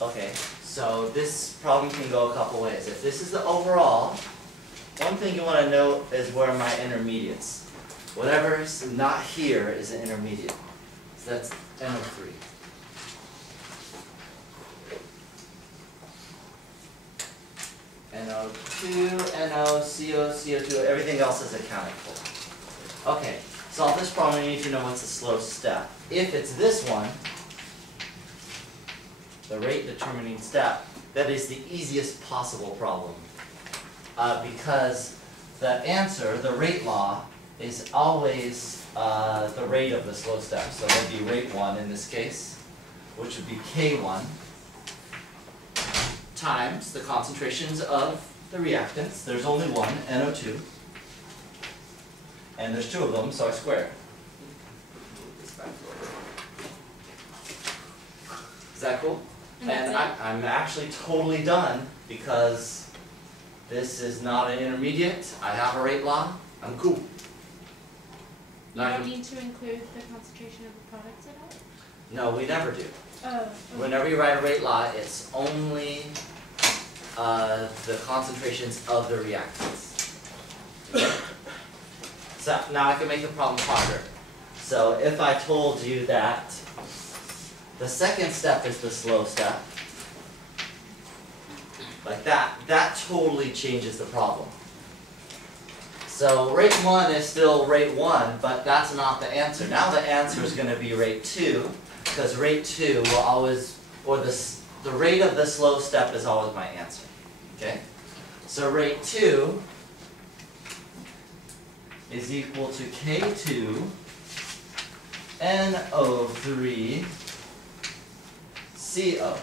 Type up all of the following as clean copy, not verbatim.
Okay, so this problem can go a couple ways. If this is the overall, one thing you want to note is where are my intermediates. Whatever's not here is an intermediate. So that's NO3. NO2, NO, CO, CO2, everything else is accounted for. Okay, solve this problem, you need to know what's the slow step. If it's this one, the rate determining step, that is the easiest possible problem. Because the answer, the rate law, is always the rate of the slow step. So that would be rate 1 in this case, which would be K1, times the concentrations of the reactants. There's only one, NO2. And there's 2 of them, so I square. Is that cool? And I'm actually totally done because this is not an intermediate. I have a rate law. I'm cool. You don't need to include the concentration of the products at all? No, we never do. Oh. Okay. Whenever you write a rate law, it's only the concentrations of the reactants. So now I can make the problem harder. So if I told you that the second step is the slow step, like that, that totally changes the problem. So rate 1 is still rate 1, but that's not the answer. Now the answer is going to be rate 2, because rate 2 will always, or the rate of the slow step is always my answer. Okay? So rate 2 is equal to K2 NO3 CO.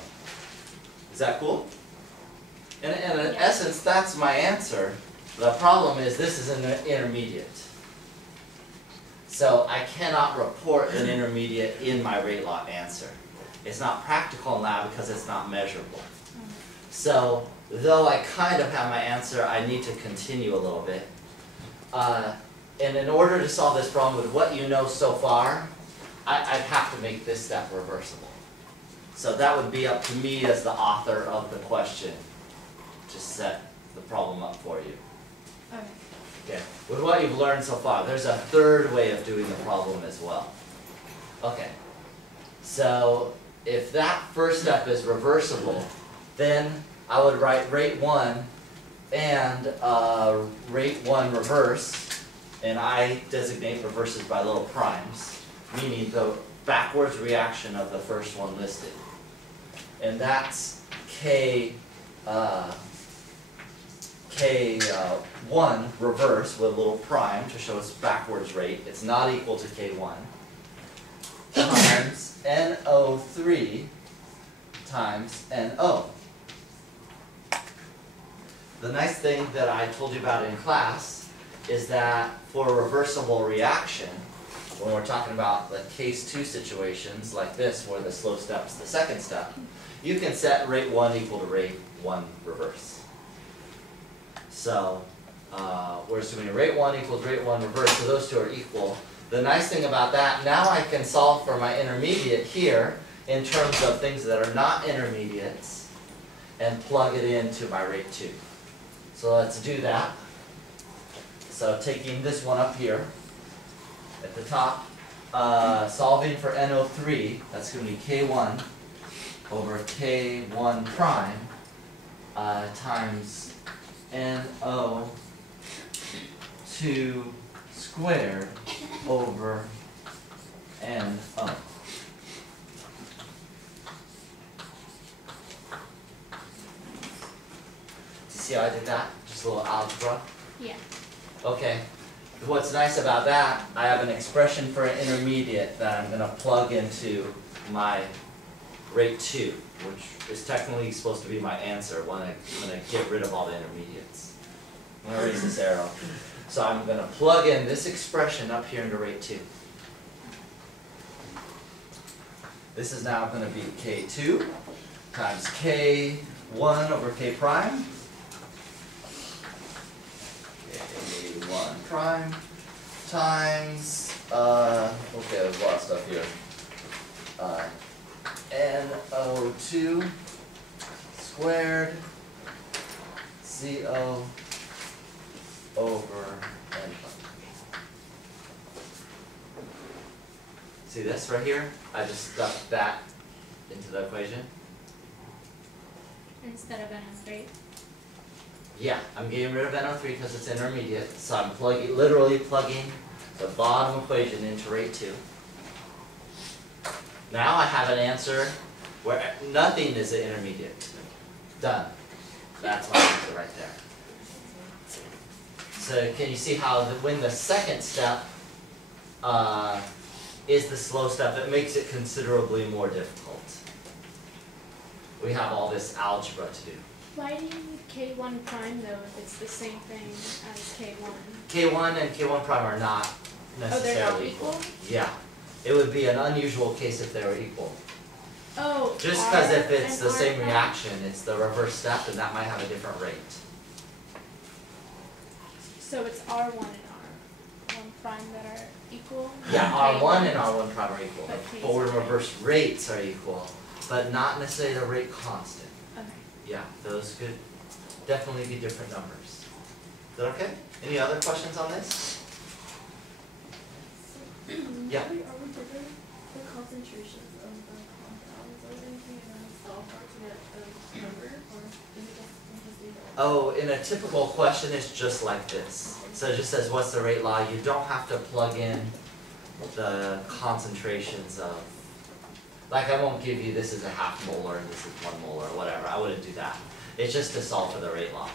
Is that cool? And in essence, that's my answer. The problem is this is an intermediate. So I cannot report an intermediate in my rate law answer. It's not practical in lab because it's not measurable. So though I kind of have my answer, I need to continue a little bit. And in order to solve this problem with what you know so far, I'd have to make this step reversible. So that would be up to me as the author of the question to set the problem up for you. Okay. Okay. With what you've learned so far, there's a third way of doing the problem as well. Okay. So if that first step is reversible, then I would write rate 1 and rate 1 reverse, and I designate reverses by little primes, meaning the backwards reaction of the first one listed. And that's K1 reverse with a little prime to show its backwards rate. It's not equal to K1 times NO3 times NO. The nice thing that I told you about in class is that for a reversible reaction, when we're talking about the case 2 situations like this where the slow step's the second step, you can set rate 1 equal to rate 1 reverse. So we're assuming rate 1 equals rate 1 reverse, so those two are equal. The nice thing about that, now I can solve for my intermediate here in terms of things that are not intermediates and plug it into my rate 2. So let's do that. So taking this one up here at the top, solving for NO3, that's going to be K1 over K1 prime times NO2 squared over NO. See how I did that? Just a little algebra? Yeah. Okay. What's nice about that, I have an expression for an intermediate that I'm going to plug into my rate 2, which is technically supposed to be my answer when I'm going to get rid of all the intermediates. I'm going to raise this arrow. So I'm going to plug in this expression up here into rate 2. This is now going to be K2 times K1 over K prime. K1 prime times, okay, there's a lot of stuff here. NO2 squared CO over N. See this right here? I just stuck that into the equation. Instead of NO3. Yeah, I'm getting rid of NO3 because it's intermediate, so I'm literally plugging the bottom equation into rate 2. Now I have an answer where nothing is an intermediate. Done. That's my answer right there. So can you see how when the second step is the slow step, it makes it considerably more difficult. We have all this algebra to do. Why do you need K1 prime though if it's the same thing as K1? K1 and K1 prime are not necessarily they're not equal? Yeah. It would be an unusual case if they were equal. Oh, Just because if it's and the same prime? reaction, it's the reverse step, and that might have a different rate. So it's R1 and R1 prime that are equal? Yeah, and R1 K1? and R1 prime are equal. But K's Forward and are- reverse rates are equal, but not necessarily the rate constant. Okay. Yeah, those could definitely be different numbers. Is that okay? Any other questions on this? Yeah. Are we given the concentrations of the compounds or anything in a cell bar to get the number, or is it just leave it? Oh, in a typical question, it's just like this. So it just says, what's the rate law? You don't have to plug in the concentrations of, like I won't give you this is a half molar and this is 1 molar or whatever. I wouldn't do that. It's just to solve for the rate law.